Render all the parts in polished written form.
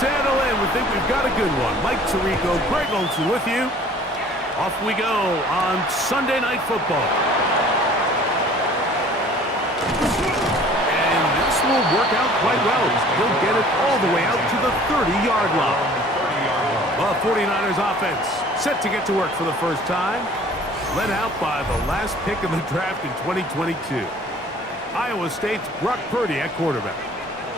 settle in. We think we've got a good one. Mike Tirico, Greg Olsen with you. Off we go on Sunday Night Football. And this will work out quite well. He'll get it all the way out to the 30-yard line. The 49ers offense set to get to work for the first time. Led out by the last pick in the draft in 2022. Iowa State's Brock Purdy at quarterback.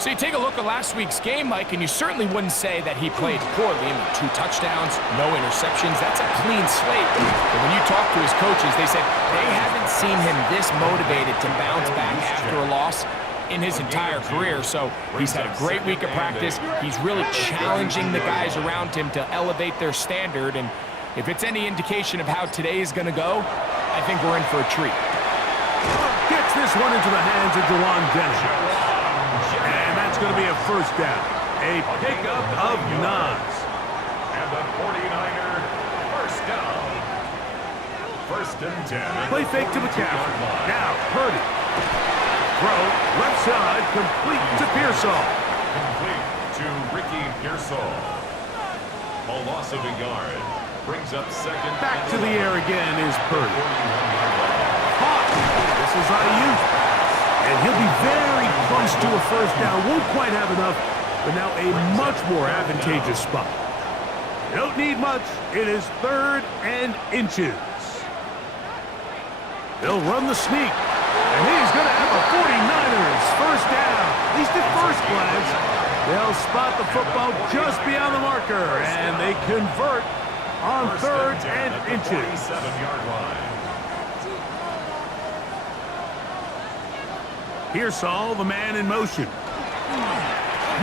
So you take a look at last week's game, Mike, and you certainly wouldn't say that he played poorly. I mean, 2 touchdowns, no interceptions. That's a clean slate. But when you talk to his coaches, they said they haven't seen him this motivated to bounce back after a loss in his entire career. So he's had a great week of practice. He's really challenging the guys around him to elevate their standard. And if it's any indication of how today is going to go, I think we're in for a treat. Gets this one into the hands of Jawan Dennis. And that's going to be a first down. A pickup of 9. And the 49er first down. First and 10. Play fake to McCaffrey. Now Purdy. Throw left side, complete to Pearsall. Complete to Ricky Pearsall. A loss of a yard. Brings up second. Back to the air again is Purdy. Caught. This is Ayuk. And he'll be very close to a first down. Won't quite have enough, but now a much more advantageous spot. You don't need much. It is 3rd and inches. They'll run the sneak. And he's going to have a 49ers first down. At least at first glance. They'll spot the football just beyond the marker. And they convert on 3rd and inches. 47-yard line. Pearsall, the man in motion.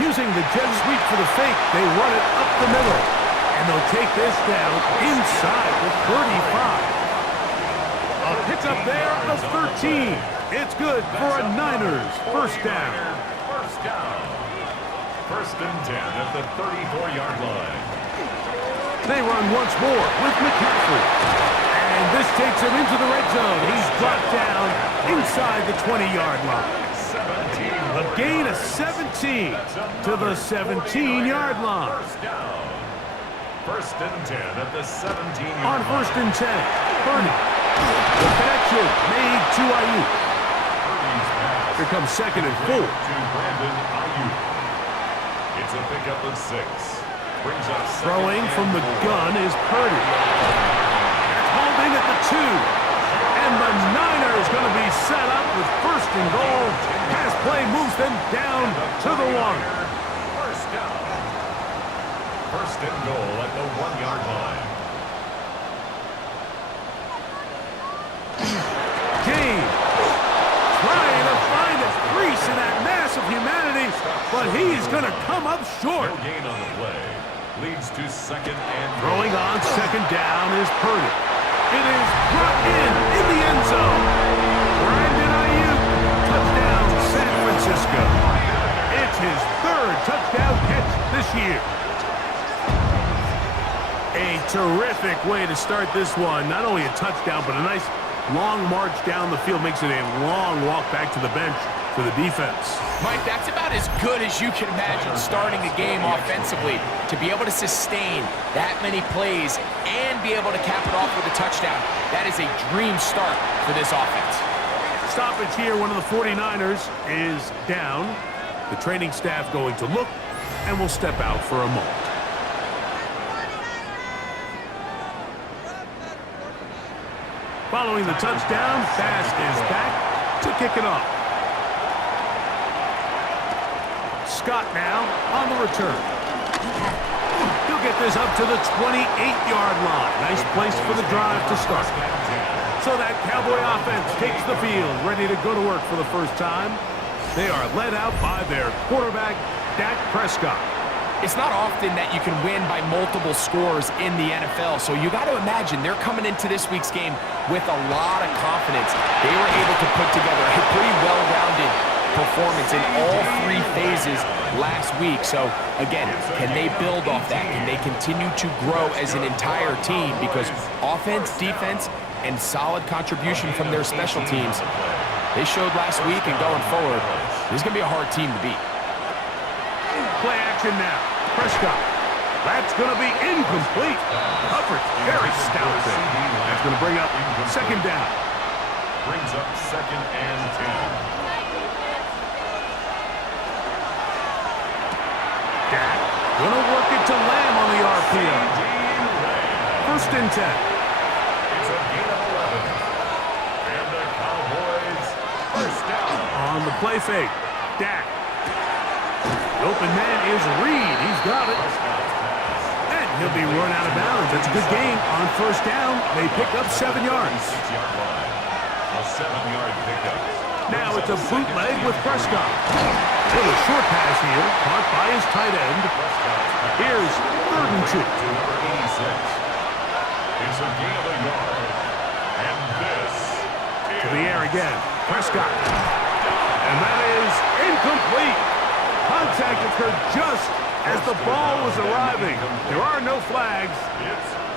Using the jet sweep for the fake, they run it up the middle. And they'll take this down inside the 35. A pickup there of 13. It's good for a Niners first down. First down. First and 10 at the 34-yard line. They run once more with McCaffrey. And this takes him into the red zone. He's brought down inside the 20-yard line. A gain of 17 to the 17-yard line. First down. First and 10 at the 17-yard line. On first and 10, Purdy. The connection made to Ayuk. Here comes second and 4. To Brandon Ayuk. It's a pickup of 6. Brings up Throwing from the gun is Purdy. Holding at the 2. And the Niners going to be set up with first and goal. Pass play moves them down to the 1. First down. First and goal at the 1-yard line. James trying to find a crease in that mass of humanity, but he's going to come up short. No gain on the play. Leads to second and Throwing on second down is Purdy. It is brought in the end zone. Brandon Ayuk, touchdown San Francisco. It's his 3rd touchdown catch this year. A terrific way to start this one. Not only a touchdown, but a nice long march down the field. Makes it a long walk back to the bench for the defense. Mike, that's about as good as you can imagine starting a game offensively. To be able to sustain that many plays and be able to cap it off with a touchdown, that is a dream start for this offense. Stoppage here. One of the 49ers is down. The training staff going to look, and will step out for a moment. Following the touchdown, Fast is back to kick it off. Scott now on the return. He'll get this up to the 28-yard line. Nice place for the drive to start. So that Cowboy offense takes the field, ready to go to work for the first time. They are led out by their quarterback, Dak Prescott. It's not often that you can win by multiple scores in the NFL, so you got to imagine they're coming into this week's game with a lot of confidence. They were able to put together a pretty well-rounded performance in all 3 phases last week. So, again, can they build off that? Can they continue to grow as an entire team? Because offense, defense, and solid contribution from their special teams, they showed last week, and going forward, this is going to be a hard team to beat. Play action now. Prescott. That's going to be incomplete. Coverage very stout there. That's going to bring up second down. Brings up 2nd and 10. Dak going to work it to Lamb on the RPO. 1st and 10. It's a gain of 11. And the Cowboys first down. On the play fake, Dak. The open man is Reed. He's got it. And he'll be run out of bounds. That's a good gain on 1st down. They pick up 7 yards. 6-yard line. A 7-yard pickup. Now it's a bootleg with Prescott. Little short pass here, caught by his tight end. Here's 3rd and 2. To number 86. It's a gain of a yard. And this is... To the air again. Prescott. And that is incomplete. Contact occurred just as the ball was arriving. There are no flags.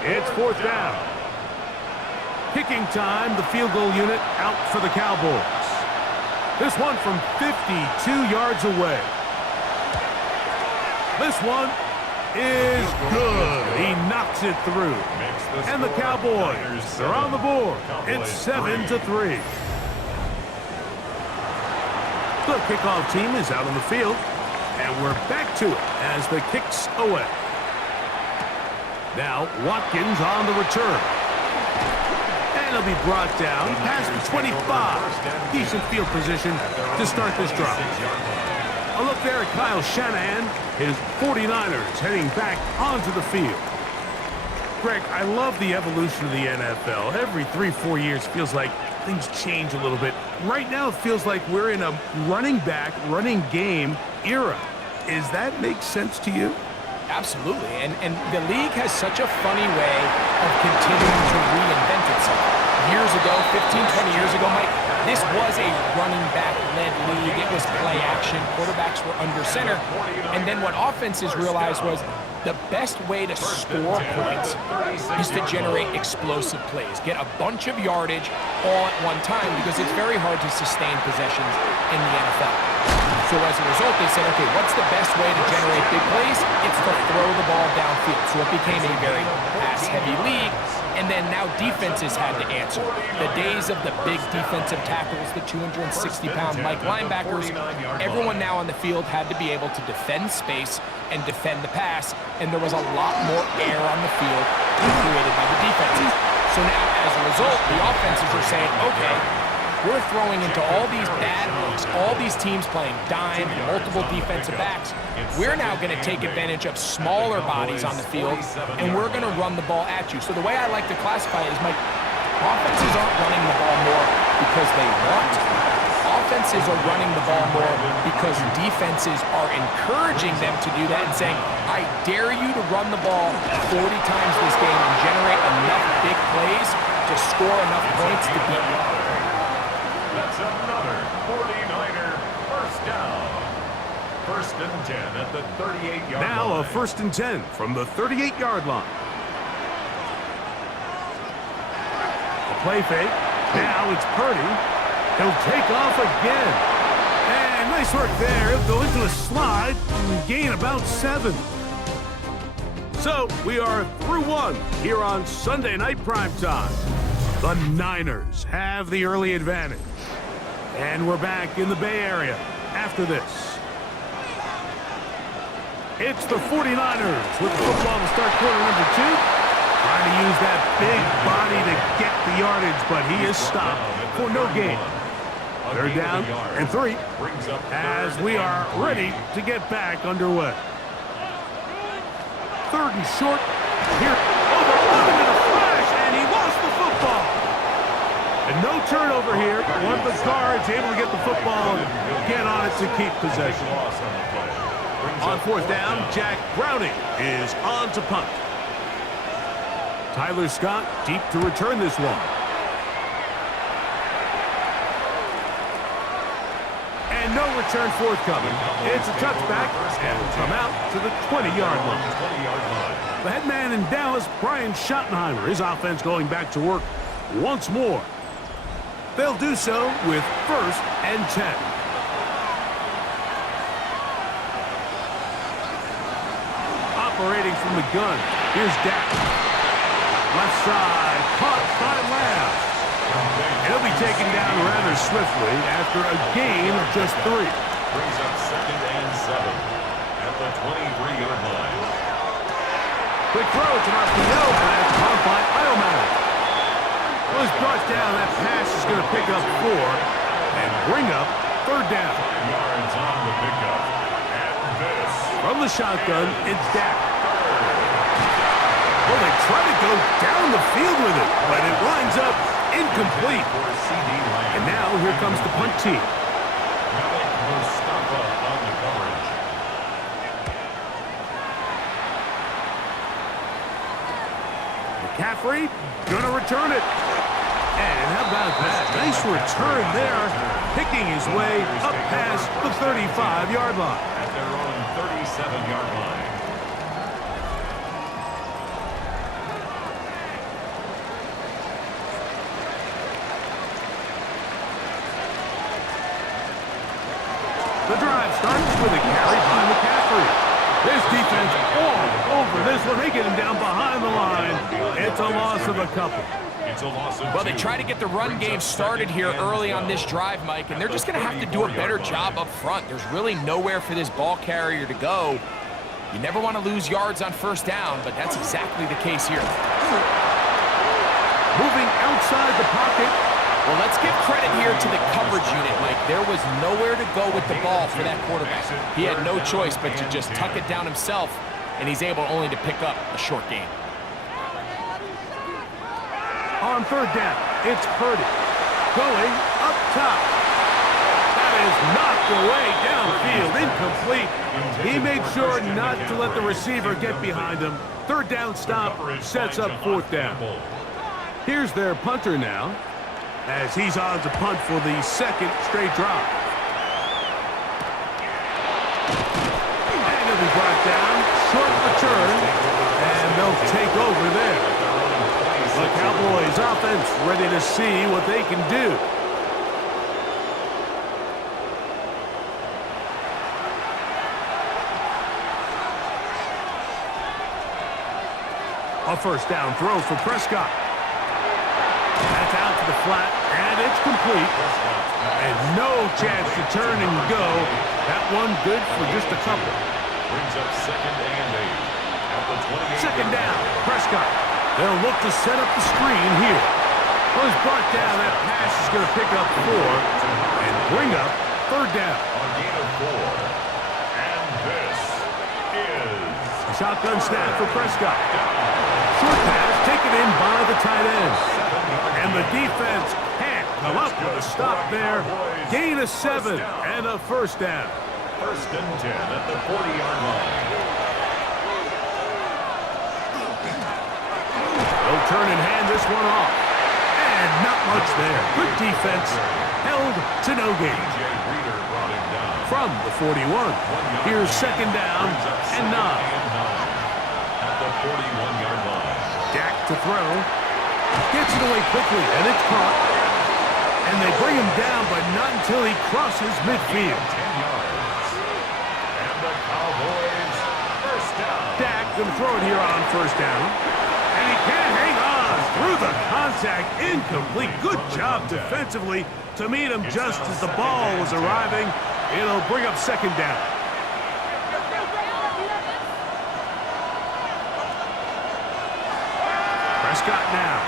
It's 4th down. Kicking time, the field goal unit out for the Cowboys. This one from 52 yards away. This one is good. He knocks it through. And the Cowboys, they're on the board. It's 7-3. The kickoff team is out on the field. And we're back to it as the kick's away. Now Watkins on the return. And he'll be brought down past the 25. Decent field position to start this drive. A look there at Kyle Shanahan. His 49ers heading back onto the field. Greg, I love the evolution of the NFL. Every 3-4 years feels like things change a little bit. Right now it feels like we're in a running back, running game era. Does that make sense to you? Absolutely, and the league has such a funny way of continuing to reinvent itself. Years ago, 15, 20 years ago, Mike, this was a running back-led league. It was play action. Quarterbacks were under center. And then what offenses realized was the best way to score points is to generate explosive plays. Get a bunch of yardage all at one time because it's very hard to sustain possessions in the NFL. So as a result, they said, okay, what's the best way to generate big plays? It's to throw the ball downfield. So it became a very pass-heavy league. And then now defenses had to answer. The days of the big defensive tackles, the 260-pound Mike linebackers, everyone now on the field had to be able to defend space and defend the pass, and there was a lot more air on the field created by the defenses. So now, as a result, the offenses are saying, okay, we're throwing into all these bad looks, all these teams playing dime, multiple defensive backs. We're now going to take advantage of smaller bodies on the field, and we're going to run the ball at you. So the way I like to classify it is, Mike, offenses aren't running the ball more because they want to. Offenses are running the ball more because defenses are encouraging them to do that and saying, I dare you to run the ball 40 times this game and generate enough big plays to score enough points to beat you. That's another 49er first down. 1st and 10 at the 38-yard line. Now a 1st and 10 from the 38-yard line. The play fake. Now it's Purdy. He'll take off again. And nice work there. He'll go into a slide and gain about 7. So we are through one here on Sunday Night Primetime. The Niners have the early advantage. And we're back in the Bay Area after this. It's the 49ers with the football to start quarter number 2. Trying to use that big body to get the yardage, but he is stopped for no gain. 3rd down and 3 as we are ready to get back underway. 3rd and short. Here, overrunning in a flash, and he lost the football. And no turnover here. One of the guards able to get the football and get on it to keep possession. On 4th down, Jack Browning is on to punt. Tyler Scott deep to return this one. And no return forthcoming. It's a touchback, and will come out to the 20-yard line. The head man in Dallas, Brian Schottenheimer, his offense going back to work once more. They'll do so with 1st and 10. operating from the gun. Here's Dak. Left side, caught by Lamb. And he'll be taken down rather swiftly after a gain of just 3. Brings up 2nd and 7 at the 23-yard line. Quick throw to RPO, but it's caught by Iomatic. Was brought down. That pass is going to pick up 4 and bring up 3rd down. Yards on the pickup. And this. From the shotgun, it's Dak. Well, they try to go down the field with it, but it winds up incomplete. And now here comes the punt team. Mustafa on the coverage. McCaffrey gonna return it. And how about that? Nice return there, picking his way up past the 35-yard line. At their own 37-yard line. The drive starts with a carry by McCaffrey. This defense all over this one. They get him down behind the line. It's a loss of a couple. It's a loss of Well, 2. they try to get the run game started here early on this drive, Mike, and they're just going to have to do a better job up front. There's really nowhere for this ball carrier to go. You never want to lose yards on 1st down, but that's exactly the case here. Moving outside the pocket. Well, let's give credit here to the coverage unit, Mike. There was nowhere to go with the ball for that quarterback. He had no choice but to just tuck it down himself, and he's able only to pick up a short gain. On 3rd down, it's Purdy. Going up top. That is knocked away downfield, incomplete. He made sure not to let the receiver get behind him. 3rd down stop sets up 4th down. Here's their punter now, as he's on to punt for the 2nd straight drive. And he'll be brought down, short return, and they'll take over there. The Cowboys offense ready to see what they can do. A 1st down throw for Prescott. That's out to the flat, and it's complete. And no chance to turn and go. That one good for just a couple. Brings up 2nd and 8 at the 28. 2nd down, Prescott. They'll look to set up the screen here. Was brought down. That pass is going to pick up 4 and bring up 3rd down. A gain of 4. And this is A shotgun snap for Prescott. Short pass taken in by the tight end. And the defense can't come up with a stop there. Gain of 7 and a 1st down. 1st and 10 at the 40-yard line. They'll turn and hand this one off. And not much there. Good defense. Held to no gain. Reader brought him down. From the 41. Here's 2nd down and 9. At the 41-yard line. Dak to throw. Gets it away quickly, and it's caught. And they bring him down, but not until he crosses midfield. 10 yards. And the Cowboys 1st down. Dak going to throw it here on 1st down. And he can't hang on through the contact. Incomplete. Good job defensively to meet him just as the ball was arriving. It'll bring up 2nd down. Prescott now.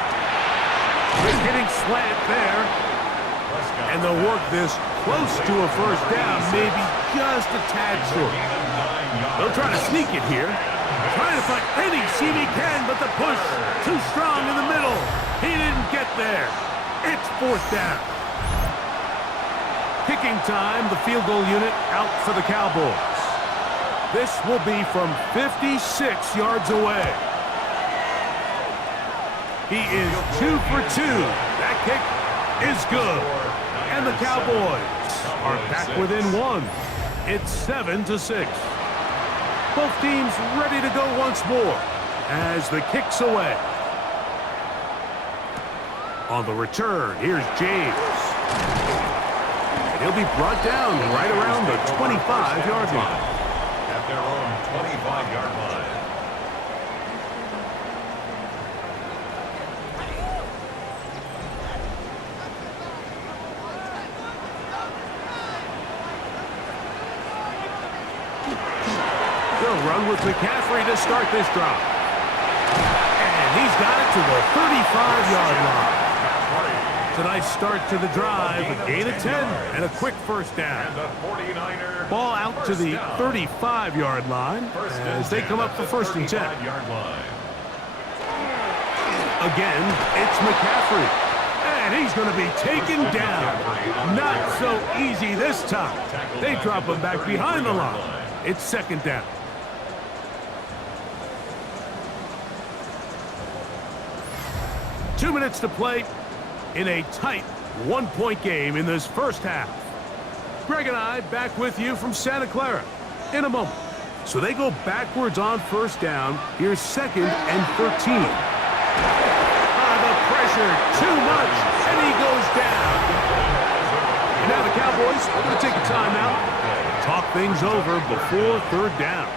Quick hitting slant there. And they'll work this close to a 1st down, maybe just a tad short. They'll try to sneak it here. Trying to find any seam he can, but the push too strong in the middle. He didn't get there. It's 4th down. Kicking time, the field goal unit out for the Cowboys. This will be from 56 yards away. He is 2 for 2. That kick is good. And the Cowboys are back within 1. It's 7-6. Both teams ready to go once more as the kick's away. On the return, here's James. And he'll be brought down right around the 25-yard line. At their own 25-yard line. They'll run with McCaffrey to start this drive. And he's got it to the 35-yard line. It's a nice start to the drive, a gain of 10, and a quick first down. Ball out to the 35-yard line as they come up for first and 10. Again, it's McCaffrey. And he's going to be taken down. Not so easy this time. They drop him back behind the line. It's second down. Two minutes to play in a tight one-point game in this first half. Greg and I back with you from Santa Clara in a moment. So they go backwards on first down. Here's second and 13. The pressure, too much, and he goes down. And now the Cowboys are going to take a timeout. Talk things over before third down.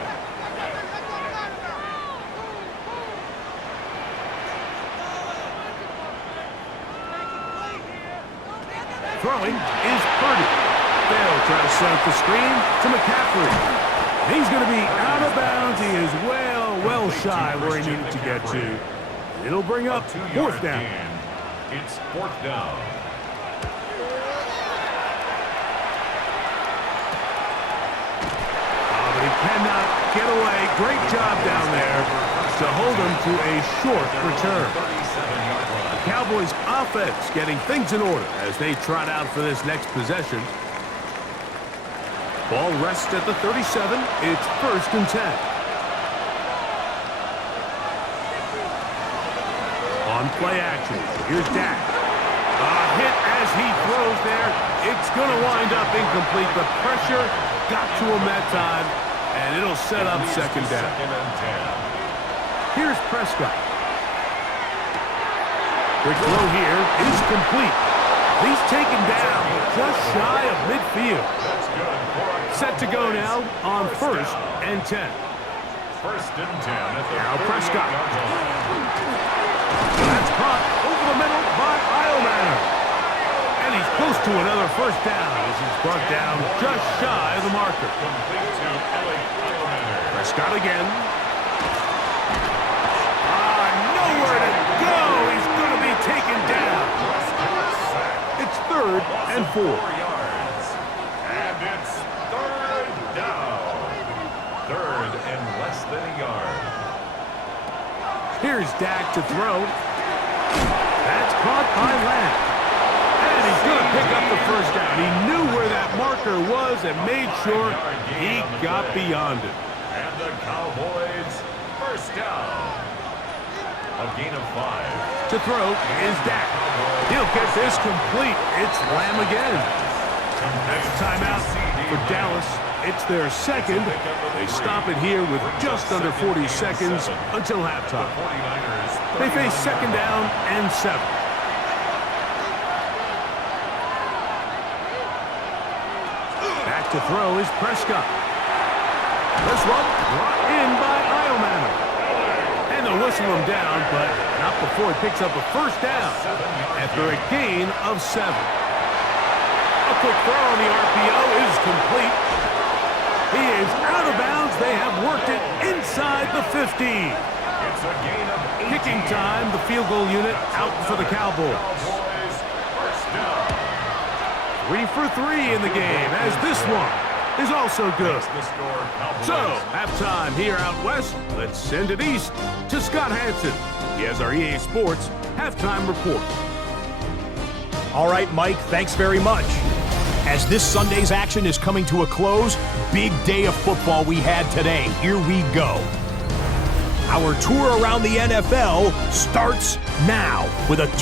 Throwing is Purdy. They'll try to set up the screen to McCaffrey. He's going to be out of bounds. He is well shy where he needed to get to. It'll bring up fourth down. It's fourth down. But he cannot get away. Great job down there to hold him to a short return. The Cowboys offense getting things in order as they trot out for this next possession. Ball rests at the 37. It's first and 10. On play action, here's Dak. A hit as he throws there. It's going to wind up incomplete. The pressure got to him that time, and it'll set up second down. Here's Prescott. Quick throw here is complete. He's taken down just shy of midfield. Set to go now on first and 10. First and 10 at the now Prescott. That's caught over the middle by Iomanner. And he's close to another first down as he's brought down just shy of the marker. Prescott again. Nowhere to go. He's going to be taken down. It's third and 4. And it's third down. Third and less than a yard. Here's Dak to throw. That's caught by Lamb. And he's going to pick up the first down. He knew where that marker was and made sure he got beyond it. And the Cowboys first down. A gain of 5. To throw is Dak. He'll get this complete. It's Lamb again. That's a timeout for Dallas. It's their second. They stop it here with just under 40 seconds until halftime. They face second down and 7. Back to throw is Prescott. This one brought in by Iomanner. And they'll whistle him down, but not before he picks up a first down after a gain of 7. A quick throw on the RPO is complete. He is out of bounds. They have worked it inside the 50. It's a gain of 18. Kicking time, the field goal unit out for the Cowboys. First down. 3 for 3 in the game, as this one is also good. So, halftime here out west. Let's send it east to Scott Hansen. He has our EA Sports halftime report. All right, Mike, thanks very much. As this Sunday's action is coming to a close, big day of football we had today. Here we go. Our tour around the NFL starts now with a